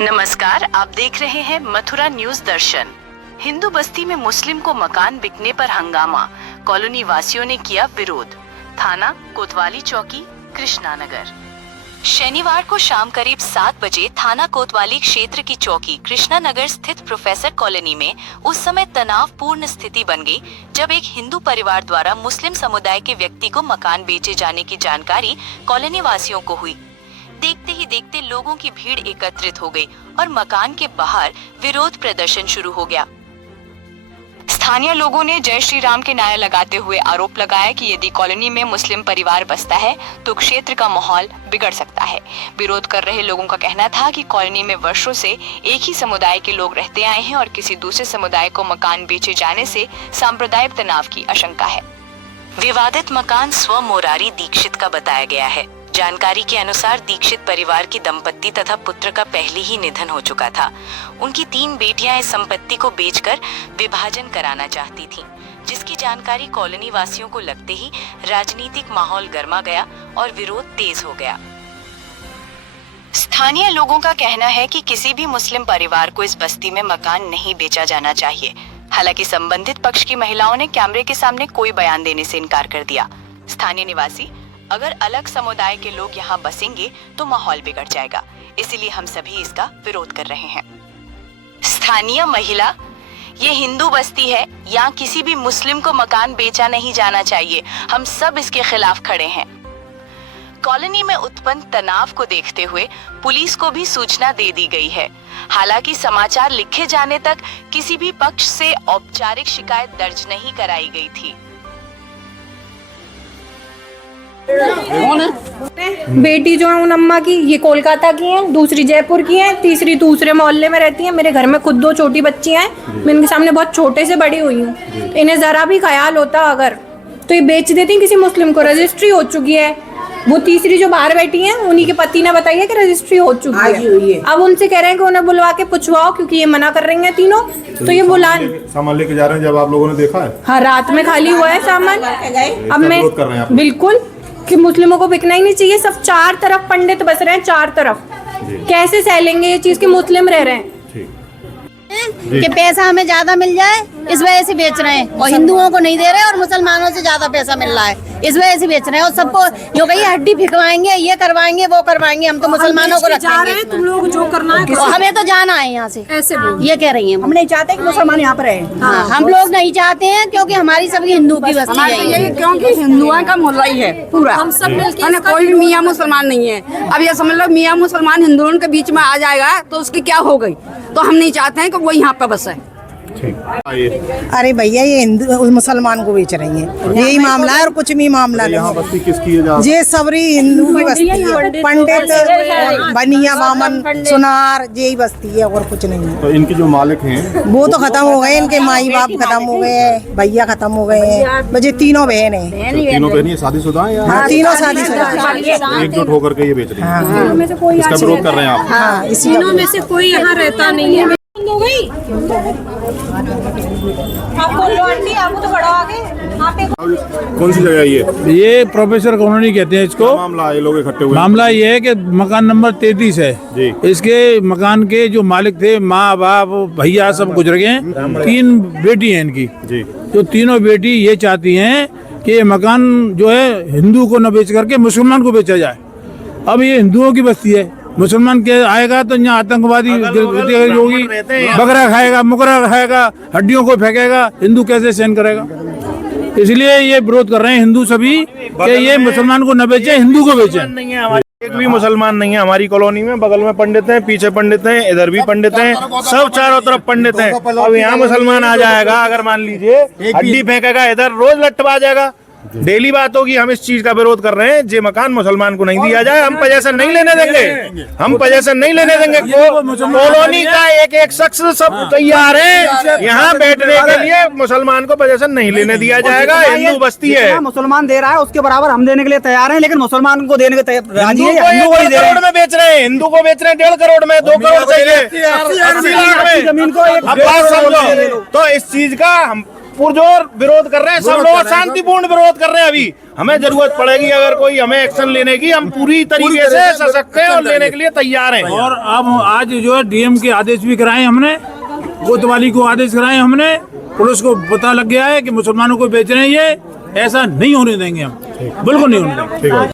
नमस्कार, आप देख रहे हैं मथुरा न्यूज दर्शन। हिंदू बस्ती में मुस्लिम को मकान बिकने पर हंगामा, कॉलोनी वासियों ने किया विरोध। थाना कोतवाली चौकी, कृष्णा नगर। शनिवार को शाम करीब 7 बजे थाना कोतवाली क्षेत्र की चौकी कृष्णा नगर स्थित प्रोफेसर कॉलोनी में उस समय तनावपूर्ण स्थिति बन गई जब एक हिंदू परिवार द्वारा मुस्लिम समुदाय के व्यक्ति को मकान बेचे जाने की जानकारी कॉलोनी वासियों को हुई। देखते ही देखते लोगों की भीड़ एकत्रित हो गई और मकान के बाहर विरोध प्रदर्शन शुरू हो गया। स्थानीय लोगों ने जय श्री राम के नारे लगाते हुए आरोप लगाया कि यदि कॉलोनी में मुस्लिम परिवार बसता है तो क्षेत्र का माहौल बिगड़ सकता है। विरोध कर रहे लोगों का कहना था कि कॉलोनी में वर्षों से एक ही समुदाय के लोग रहते आए हैं और किसी दूसरे समुदाय को मकान बेचे जाने से सांप्रदायिक तनाव की आशंका है। विवादित मकान स्व मोरारी दीक्षित का बताया गया है। जानकारी के अनुसार दीक्षित परिवार की दंपत्ति तथा पुत्र का पहले ही निधन हो चुका था। उनकी 3 बेटियां इस संपत्ति को बेचकर विभाजन कराना चाहती थीं, जिसकी जानकारी कॉलोनी वासियों को लगते ही राजनीतिक माहौल गर्मा गया और विरोध तेज हो गया। स्थानीय लोगों का कहना है कि किसी भी मुस्लिम परिवार को इस बस्ती में मकान नहीं बेचा जाना चाहिए। हालांकि संबंधित पक्ष की महिलाओं ने कैमरे के सामने कोई बयान देने से इनकार कर दिया। स्थानीय निवासी, अगर अलग समुदाय के लोग यहाँ बसेंगे तो माहौल बिगड़ जाएगा, इसलिए हम सभी इसका विरोध कर रहे हैं। स्थानीय महिला, ये हिंदू बस्ती है, यहाँ किसी भी मुस्लिम को मकान बेचा नहीं जाना चाहिए। हम सब इसके खिलाफ खड़े हैं। कॉलोनी में उत्पन्न तनाव को देखते हुए पुलिस को भी सूचना दे दी गई है। हालांकि समाचार लिखे जाने तक किसी भी पक्ष से औपचारिक शिकायत दर्ज नहीं कराई गई थी। बेटी जो है उन अम्मा की, ये कोलकाता की है, दूसरी जयपुर की है, तीसरी दूसरे मोहल्ले में रहती है। मेरे घर में खुद 2 छोटी बच्चियां हैं, मैं इनके सामने बहुत छोटे से बड़ी हुई हूँ। इन्हें जरा भी ख्याल होता अगर तो ये बेच देती हैं किसी मुस्लिम को। रजिस्ट्री हो चुकी है। वो तीसरी जो बाहर बैठी हैं उन्हीं के पति ने बताया कि रजिस्ट्री हो चुकी है। अब उनसे कह रहे हैं कि उन्हें बुलवा के पूछवाओ, क्योंकि ये मना कर रही हैं तीनों। तो ये सामान लेके जा रहे हैं, जब आप लोगों ने देखा है? हाँ, रात में खाली हुआ है सामान। अब मैं बिल्कुल कि मुस्लिमों को बिकना ही नहीं चाहिए। सब 4 तरफ पंडित बस रहे हैं, 4 तरफ। कैसे सहलेंगे ये चीज कि मुस्लिम रह रहे हैं? कि पैसा हमें ज्यादा मिल जाए, इस वजह से बेच रहे हैं। और हिंदुओं को नहीं दे रहे और मुसलमानों से ज्यादा पैसा मिल रहा है, इस वजह से बेच रहे हैं। और सबको जो कही हड्डी फिकवाएंगे, ये करवाएंगे, वो करवाएंगे। हम तो मुसलमानों को रखेंगे। तुम लोग जो करना है, हमें तो जाना है यहाँ से, ऐसे ये कह रही है। हम नहीं चाहते कि मुसलमान यहाँ पर रहे। हाँ, हम लोग नहीं चाहते हैं, क्योंकि हमारी सबकी हिंदू की बस्ती है। क्योंकि हिंदुओं का मोहल्ला ही है पूरा। हम सब मिलकर, कोई भी मियाँ मुसलमान नहीं है। अब ये समझ लो मियाँ मुसलमान हिंदुओं के बीच में आ जाएगा तो उसकी क्या हो गई। तो हम नहीं चाहते हैं कि वो यहाँ पे बसे। अरे भैया, ये हिंदू मुसलमान को बेच रही है, यही मामला है और कुछ भी मामला नहीं। यहाँ बस्ती किसकी है? ये सबरी हिंदू की बस्ती है। पंडित, बनिया, बामन, सुनार, यही बस्ती है और कुछ नहीं है। तो इनके जो मालिक हैं वो तो खत्म हो गए, इनके माई बाप खत्म हो गए, भैया खत्म हो गए हैं। मुझे 3 बहन है। तीनों बहनी शादीशुदा हैं? हाँ, 3 शादीशुदा। एकजुट होकर के ये बेच रही है। इसका विरोध कर रहे हैं आप? हाँ, इसी में से कोई यहाँ रहता नहीं है। कौन सी जगह है ये प्रोफेसर कॉलोनी कहते हैं इसको। मामला है, लोग इकट्ठे हुए। मामला ये है कि मकान नंबर 33 है जी। इसके मकान के जो मालिक थे, माँ बाप भैया सब गुजर गए हैं। 3 बेटी हैं इनकी जी। जो तीनों बेटी ये चाहती हैं कि ये मकान जो है हिंदू को न बेच करके मुसलमान को बेचा जाए। अब ये हिंदुओं की बस्ती है, मुसलमान के आएगा तो यहाँ आतंकवादी होगी, बकरा खाएगा, मुकरा खाएगा, हड्डियों को फेंकेगा। हिंदू कैसे सहन करेगा? इसलिए ये विरोध कर रहे हैं हिंदू सभी कि ये मुसलमान को न बेचे, हिंदू को बेचे। एक भी मुसलमान नहीं है हमारी कॉलोनी में। बगल में पंडित हैं, पीछे पंडित हैं, इधर भी पंडित हैं, सब चारों तरफ पंडित हैं। अब यहाँ मुसलमान आ जाएगा, अगर मान लीजिए हड्डी फेंकेगा, इधर रोज लट्टवा जाएगा। डेली बात होगी। हम इस चीज का विरोध कर रहे हैं। जे मकान मुसलमान को नहीं दिया जाए, हम पोजेशन नहीं लेने देंगे। हम पोजेशन नहीं लेने देंगे। कॉलोनी का एक शख्स सब तैयार है यहाँ बैठने के लिए। मुसलमान को पोजेशन नहीं लेने दिया जाएगा। हिंदू बस्ती है, मुसलमान दे रहा है उसके बराबर हम देने के लिए तैयार हैं, लेकिन मुसलमान को देने के हिंदू को 1 करोड़ में बेच रहे हैं। हिंदू को बेच रहे हैं 1.5 करोड़ में, 2 करोड़ चाहिए, 80 लाख में। अब बात समझो। तो इस चीज का हम पुरजोर विरोध कर रहे हैं, सब लोग शांतिपूर्ण विरोध कर रहे हैं। अभी हमें जरूरत पड़ेगी अगर कोई हमें एक्शन लेने की, हम पूरी तरीके से सशक्त हैं और लेने के लिए तैयार हैं। और अब आज जो है डीएम के आदेश भी कराए हमने, कोतवाली को आदेश कराए हमने, पुलिस को पता लग गया है कि मुसलमानों को बेच रहे हैं, ये ऐसा नहीं होने देंगे हम, बिल्कुल नहीं होने देंगे।